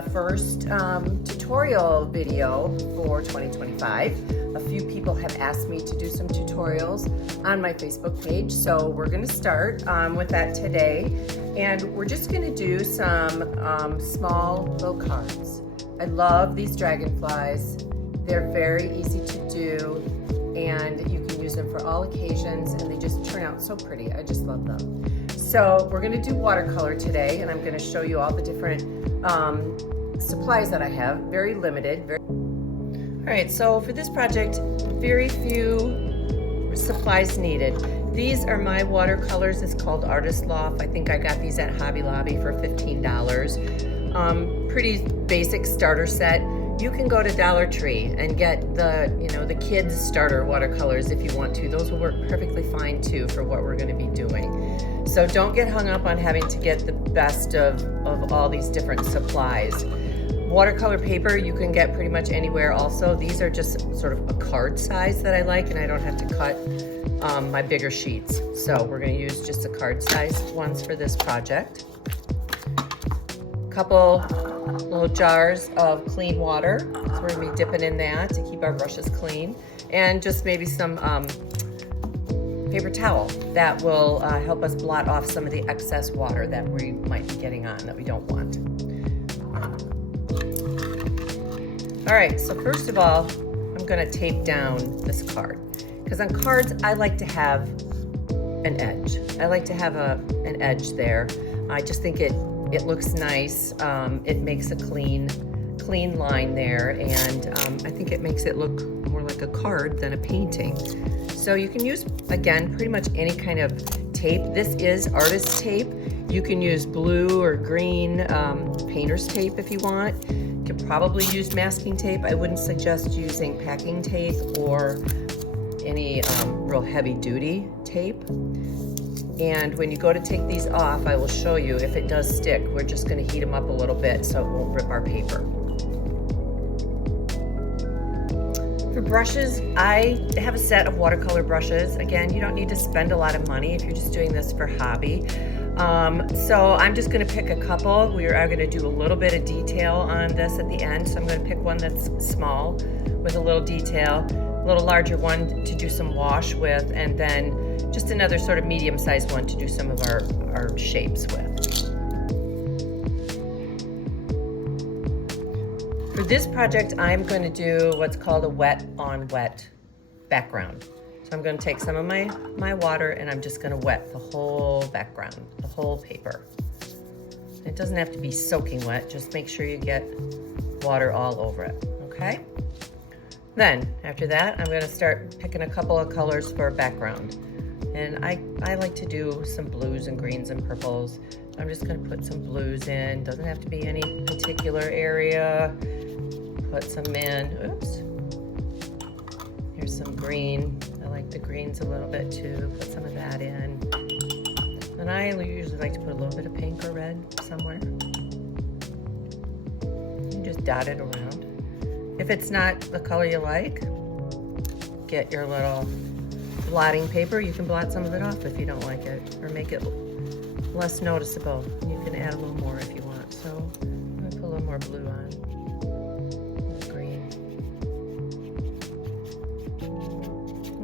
the first tutorial video for 2025. A few people have asked me to do some tutorials on my Facebook page, so we're going to start with that today. And we're just going to do some small little cards. I love these dragonflies. They're very easy to do, and you can use them for all occasions, and they just turn out so pretty. I just love them. So we're going to do watercolor today, and I'm going to show you all the different supplies that I have. Very limited. All right, so for this project, very few supplies needed. These are my watercolors. It's called Artist Loft. I think I got these at Hobby Lobby for $15. Pretty basic starter set. You can go to Dollar Tree and get the kids starter watercolors if you want to. Those will work perfectly fine too for what we're going to be doing. So don't get hung up on having to get the best of all these different supplies. Watercolor paper you can get pretty much anywhere also. These are just sort of a card size that I like, and I don't have to cut my bigger sheets. So we're going to use just the card size ones for this project. Couple little jars of clean water. So we're going to be dipping in that to keep our brushes clean. And just maybe some paper towel that will help us blot off some of the excess water that we might be getting on that we don't want. All right, so first of all, I'm going to tape down this card, because on cards I like to have an edge. I like to have an edge there. I just think it looks nice. It makes a clean line there, and I think it makes it look more like a card than a painting. So you can use, again, pretty much any kind of tape. This is artist tape. You can use blue or green painter's tape if you want. You can probably use masking tape. I wouldn't suggest using packing tape or any real heavy duty tape. And when you go to take these off, I will show you if it does stick. We're just going to heat them up a little bit so it won't rip our paper. For brushes, I have a set of watercolor brushes. Again, you don't need to spend a lot of money if you're just doing this for hobby. So I'm just going to pick a couple. We are going to do a little bit of detail on this at the end. So I'm going to pick one that's small with a little detail, a little larger one to do some wash with, and then just another sort of medium-sized one to do some of our shapes with. For this project, I'm going to do what's called a wet on wet background. So I'm going to take some of my water, and I'm just going to wet the whole background, the whole paper. It doesn't have to be soaking wet, just make sure you get water all over it, okay? Then, after that, I'm going to start picking a couple of colors for a background. And I like to do some blues and greens and purples. I'm just going to put some blues in. Doesn't have to be any particular area. Put some in. Oops. Here's some green. I like the greens a little bit too. Put some of that in. And I usually like to put a little bit of pink or red somewhere. You just dot it around. If it's not the color you like, get your little blotting paper. You can blot some of it off if you don't like it, or make it less noticeable. You can add a little more if you want. So I'm going to put a little more blue on. Green.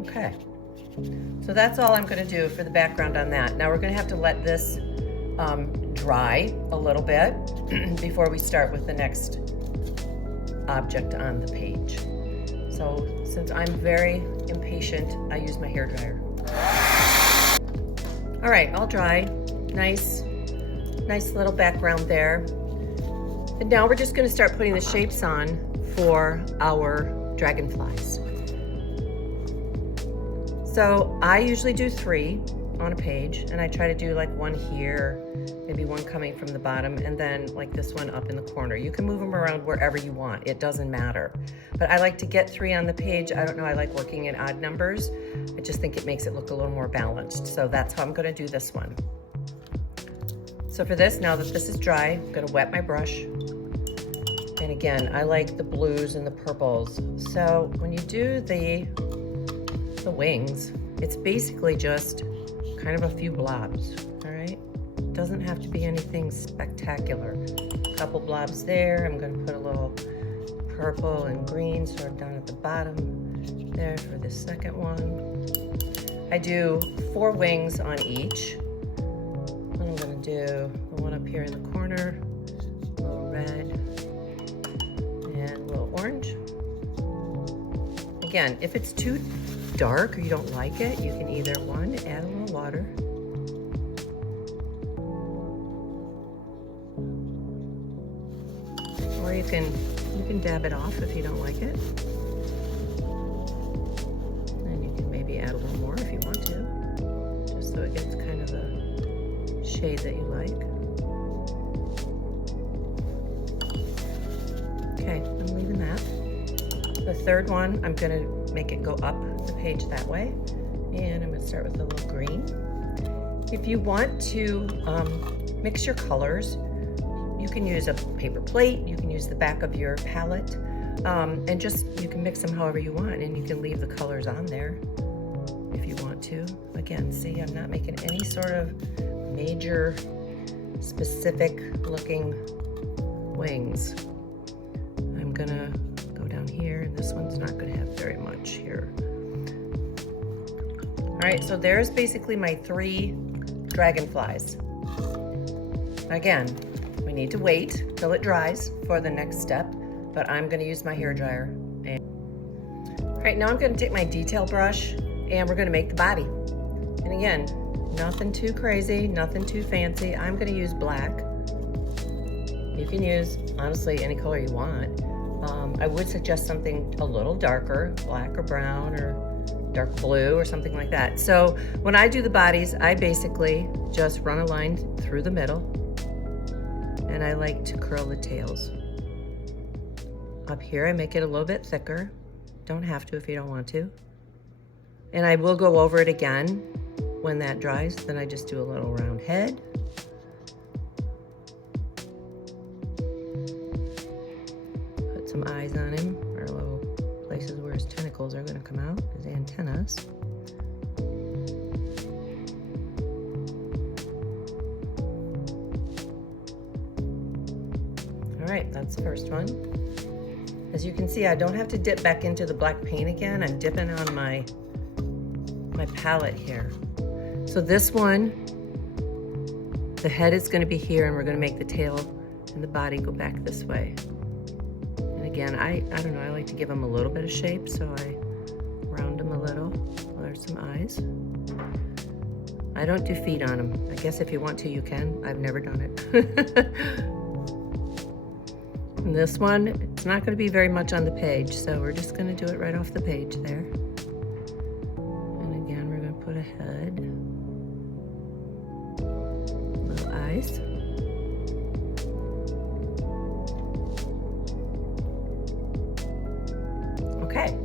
Okay. So that's all I'm going to do for the background on that. Now we're going to have to let this dry a little bit before we start with the next object on the page. So since I'm very impatient, I use my hairdryer. All right, all dry. Nice little background there. And now we're just going to start putting the shapes on for our dragonflies. So I usually do 3 on a page, and I try to do like one here, maybe one coming from the bottom, and then like this one up in the corner. You can move them around wherever you want. It doesn't matter. But I like to get 3 on the page. I don't know, I like working in odd numbers. I just think it makes it look a little more balanced. So that's how I'm going to do this one. So for this, now that this is dry, I'm going to wet my brush. And again, I like the blues and the purples. So when you do the wings, it's basically just kind of a few blobs, all right? It doesn't have to be anything spectacular. a couple blobs there. I'm gonna put a little purple and green sort of down at the bottom there for the second one. I do 4 wings on each. And I'm gonna do the one up here in the corner, a little red and a little orange. Again, if it's too dark or you don't like it, you can either add a little water, or you can dab it off if you don't like it. And you can maybe add a little more if you want to, just so it gets kind of a shade that you like. Okay, I'm leaving that. The third one, I'm gonna make it go up the page that way. And I'm gonna start with a little green. If you want to mix your colors, you can use a paper plate, you can use the back of your palette, and you can mix them however you want, and you can leave the colors on there if you want to. Again, see, I'm not making any sort of major specific looking wings. I'm gonna go down here, and this one's not gonna have very much here. All right, so there's basically my 3 dragonflies. Again, we need to wait till it dries for the next step, but I'm gonna use my hair dryer. All right, now I'm gonna take my detail brush and we're gonna make the body. And again, nothing too crazy, nothing too fancy. I'm gonna use black. You can use, honestly, any color you want. I would suggest something a little darker, black or brown or dark blue or something like that. So when I do the bodies, I basically just run a line through the middle, and I like to curl the tails. Up here, I make it a little bit thicker. Don't have to if you don't want to. And I will go over it again when that dries. Then I just do a little round head. Put some eyes on him, or little places where his tentacles are gonna come out, his antennas. All right, that's the first one. As you can see, I don't have to dip back into the black paint again. I'm dipping on my palette here. So this one, the head is gonna be here, and we're gonna make the tail and the body go back this way. And again, I don't know, I like to give them a little bit of shape, so I round them a little. Well, there's some eyes. I don't do feet on them. I guess if you want to, you can. I've never done it. And this one, it's not going to be very much on the page, so we're just going to do it right off the page there. And again, we're going to put a head, little eyes. Okay,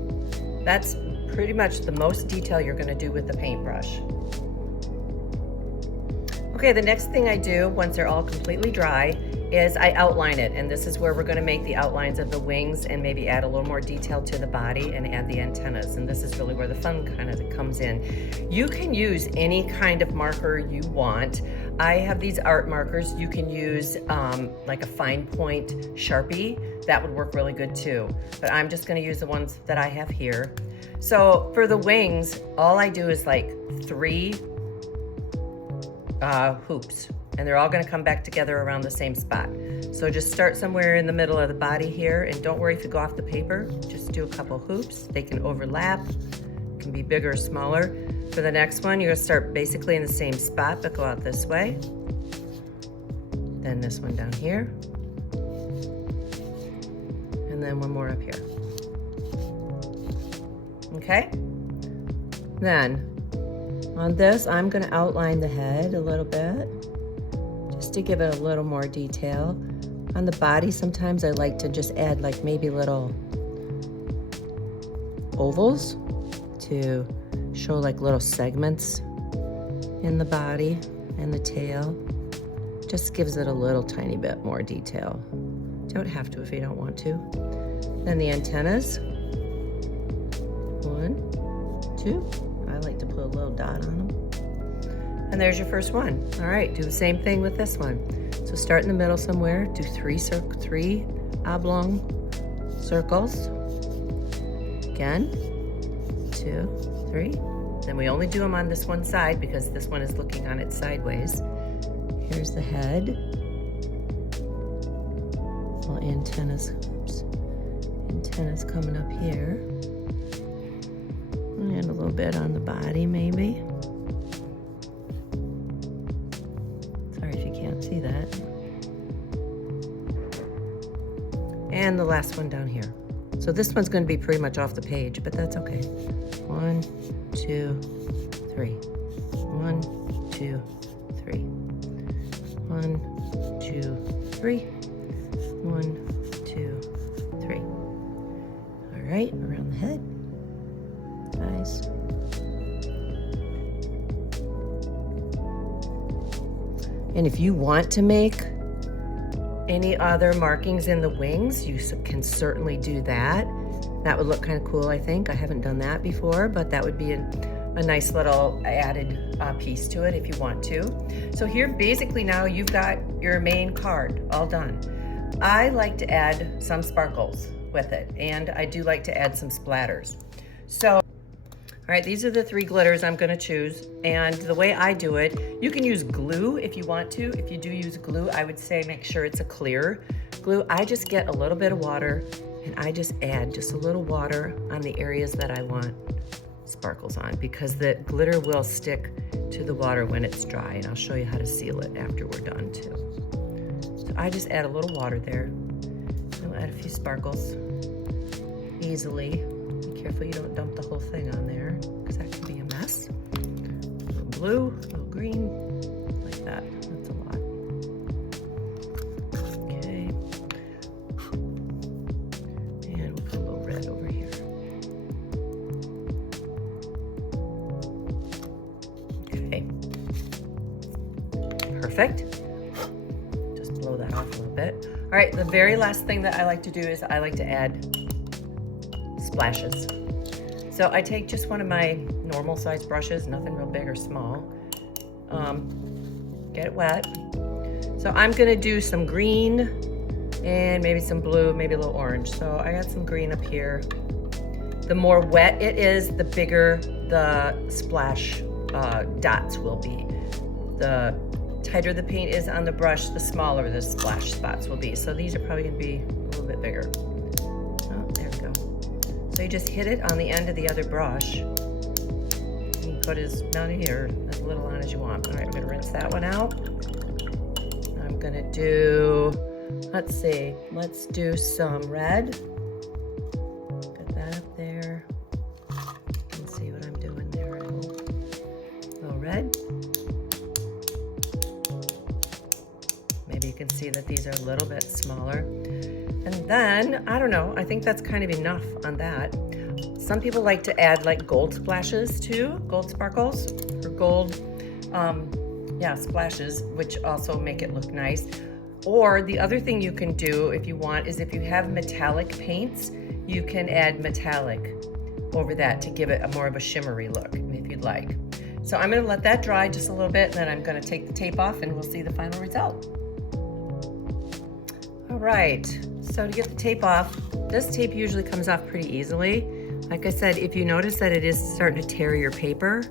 that's pretty much the most detail you're going to do with the paintbrush. Okay, the next thing I do once they're all completely dry is I outline it, and this is where we're gonna make the outlines of the wings and maybe add a little more detail to the body and add the antennas, and this is really where the fun kind of comes in. You can use any kind of marker you want. I have these art markers. You can use like a fine point Sharpie. That would work really good too, but I'm just gonna use the ones that I have here. So for the wings, all I do is like 3 hoops, and they're all gonna come back together around the same spot. So just start somewhere in the middle of the body here, and don't worry if you go off the paper, just do a couple hoops. They can overlap, can be bigger or smaller. For the next one, you're gonna start basically in the same spot, but go out this way. Then this one down here. And then one more up here. Okay? Then, on this, I'm gonna outline the head a little bit, just to give it a little more detail. On the body, sometimes I like to just add like maybe little ovals to show like little segments in the body and the tail. Just gives it a little tiny bit more detail. Don't have to if you don't want to. Then the antennas. 1, 2. I like to put a little dot on them. And there's your first one. All right, do the same thing with this one. So start in the middle somewhere, do three oblong circles. Again, 2, 3. Then we only do them on this one side because this one is looking on it sideways. Here's the head. Well, antennas coming up here. And a little bit on the body, maybe. Sorry if you can't see that. And the last one down here. So this one's going to be pretty much off the page, but that's okay. 1, 2, 3. 1, 2, 3. 1, 2, 3. 1, 2, 3. All right, around the head. Eyes. And if you want to make any other markings in the wings, you can certainly do that. That would look kind of cool, I think. I haven't done that before, but that would be a nice little added piece to it if you want to. So here, basically now you've got your main card all done. I like to add some sparkles with it, and I do like to add some splatters. So, all right, these are the 3 glitters I'm gonna choose, and the way I do it, you can use glue if you want to. If you do use glue, I would say make sure it's a clear glue. I just get a little bit of water, and I just add just a little water on the areas that I want sparkles on, because the glitter will stick to the water when it's dry, and I'll show you how to seal it after we're done too. So I just add a little water there. I'll add a few sparkles easily. Be careful you don't dump the whole thing on there, because that can be a mess. A little blue, a little green, like that. That's a lot. Okay. And we'll put a little red over here. Okay. Perfect. Just blow that off a little bit. All right, the very last thing that I like to do is I like to add splashes. So I take just one of my normal size brushes, nothing real big or small. Get it wet. So I'm gonna do some green and maybe some blue, maybe a little orange. So I got some green up here. The more wet it is, the bigger the splash dots will be. The tighter the paint is on the brush, the smaller the splash spots will be. So these are probably gonna be a little bit bigger. Oh, there we go. So you just hit it on the end of the other brush. You put as many or as little on as you want. All right, I'm gonna rinse that one out. I'm gonna do, let's see, let's do some red. Put that up there. You can see what I'm doing there. A little red. Maybe you can see that these are a little bit smaller. And then, I don't know, I think that's kind of enough on that. Some people like to add like gold splashes too, gold sparkles, or gold, splashes, which also make it look nice. Or the other thing you can do if you want is if you have metallic paints, you can add metallic over that to give it a more of a shimmery look if you'd like. So I'm gonna let that dry just a little bit, and then I'm gonna take the tape off and we'll see the final result. All right, so to get the tape off, this tape usually comes off pretty easily. Like I said, if you notice that it is starting to tear your paper,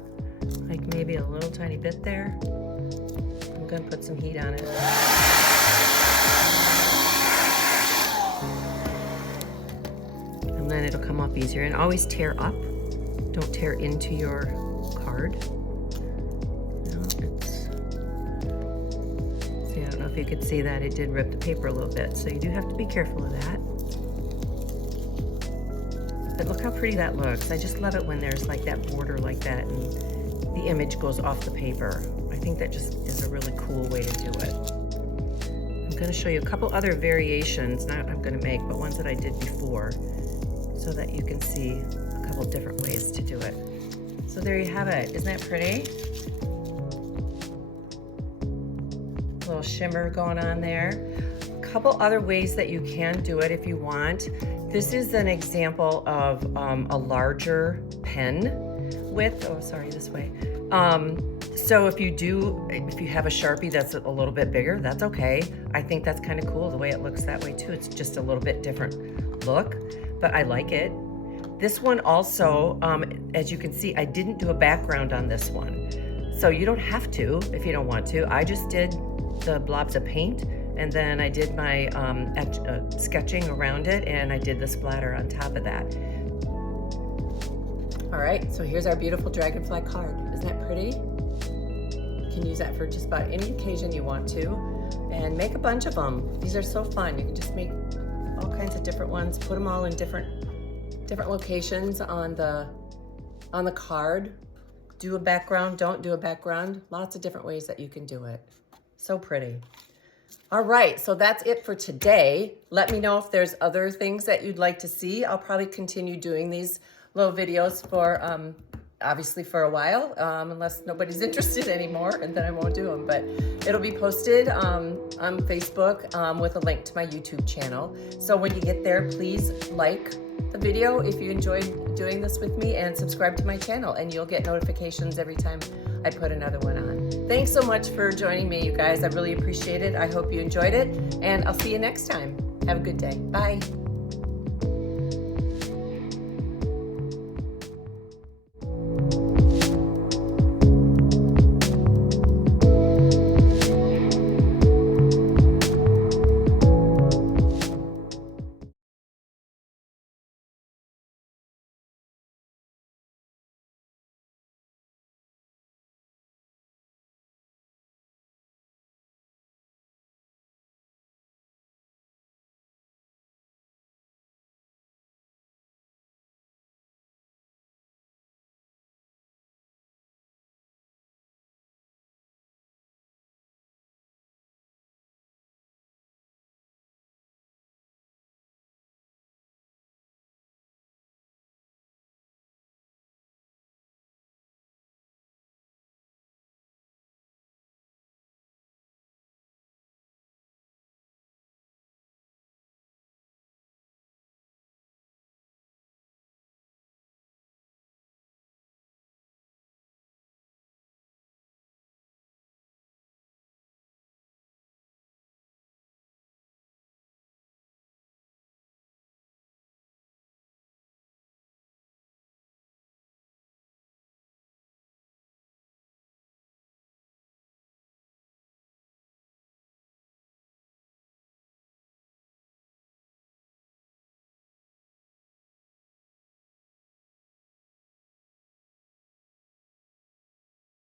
like maybe a little tiny bit there, I'm gonna put some heat on it. And then it'll come off easier. And always tear up, don't tear into your card. I don't know if you could see that, it did rip the paper a little bit, so you do have to be careful of that. But look how pretty that looks. I just love it when there's like that border like that and the image goes off the paper. I think that just is a really cool way to do it. I'm gonna show you a couple other variations, not I'm gonna make, but ones that I did before, so that you can see a couple different ways to do it. So there you have it. Isn't that pretty? Little shimmer going on there. A couple other ways that you can do it if you want. This is an example of a larger pen width. Oh, sorry, this way. So if you have a Sharpie that's a little bit bigger, that's okay. I think that's kind of cool the way it looks that way too. It's just a little bit different look, but I like it. This one also, as you can see, I didn't do a background on this one. So you don't have to if you don't want to. I just did the blobs of paint, and then I did my sketching around it, and I did the splatter on top of that. All right, so here's our beautiful dragonfly card. Isn't that pretty? You can use that for just about any occasion you want to, and make a bunch of them. These are so fun. You can just make all kinds of different ones, put them all in different locations on the card. Do a background, don't do a background. Lots of different ways that you can do it. So pretty. All right, so that's it for today. Let me know if there's other things that you'd like to see. I'll probably continue doing these little videos for, obviously for a while, unless nobody's interested anymore, and then I won't do them. But it'll be posted on Facebook with a link to my YouTube channel. So when you get there, please like the video if you enjoyed doing this with me, and subscribe to my channel, and you'll get notifications every time I put another one on. Thanks so much for joining me, you guys. I really appreciate it. I hope you enjoyed it, and I'll see you next time. Have a good day. Bye.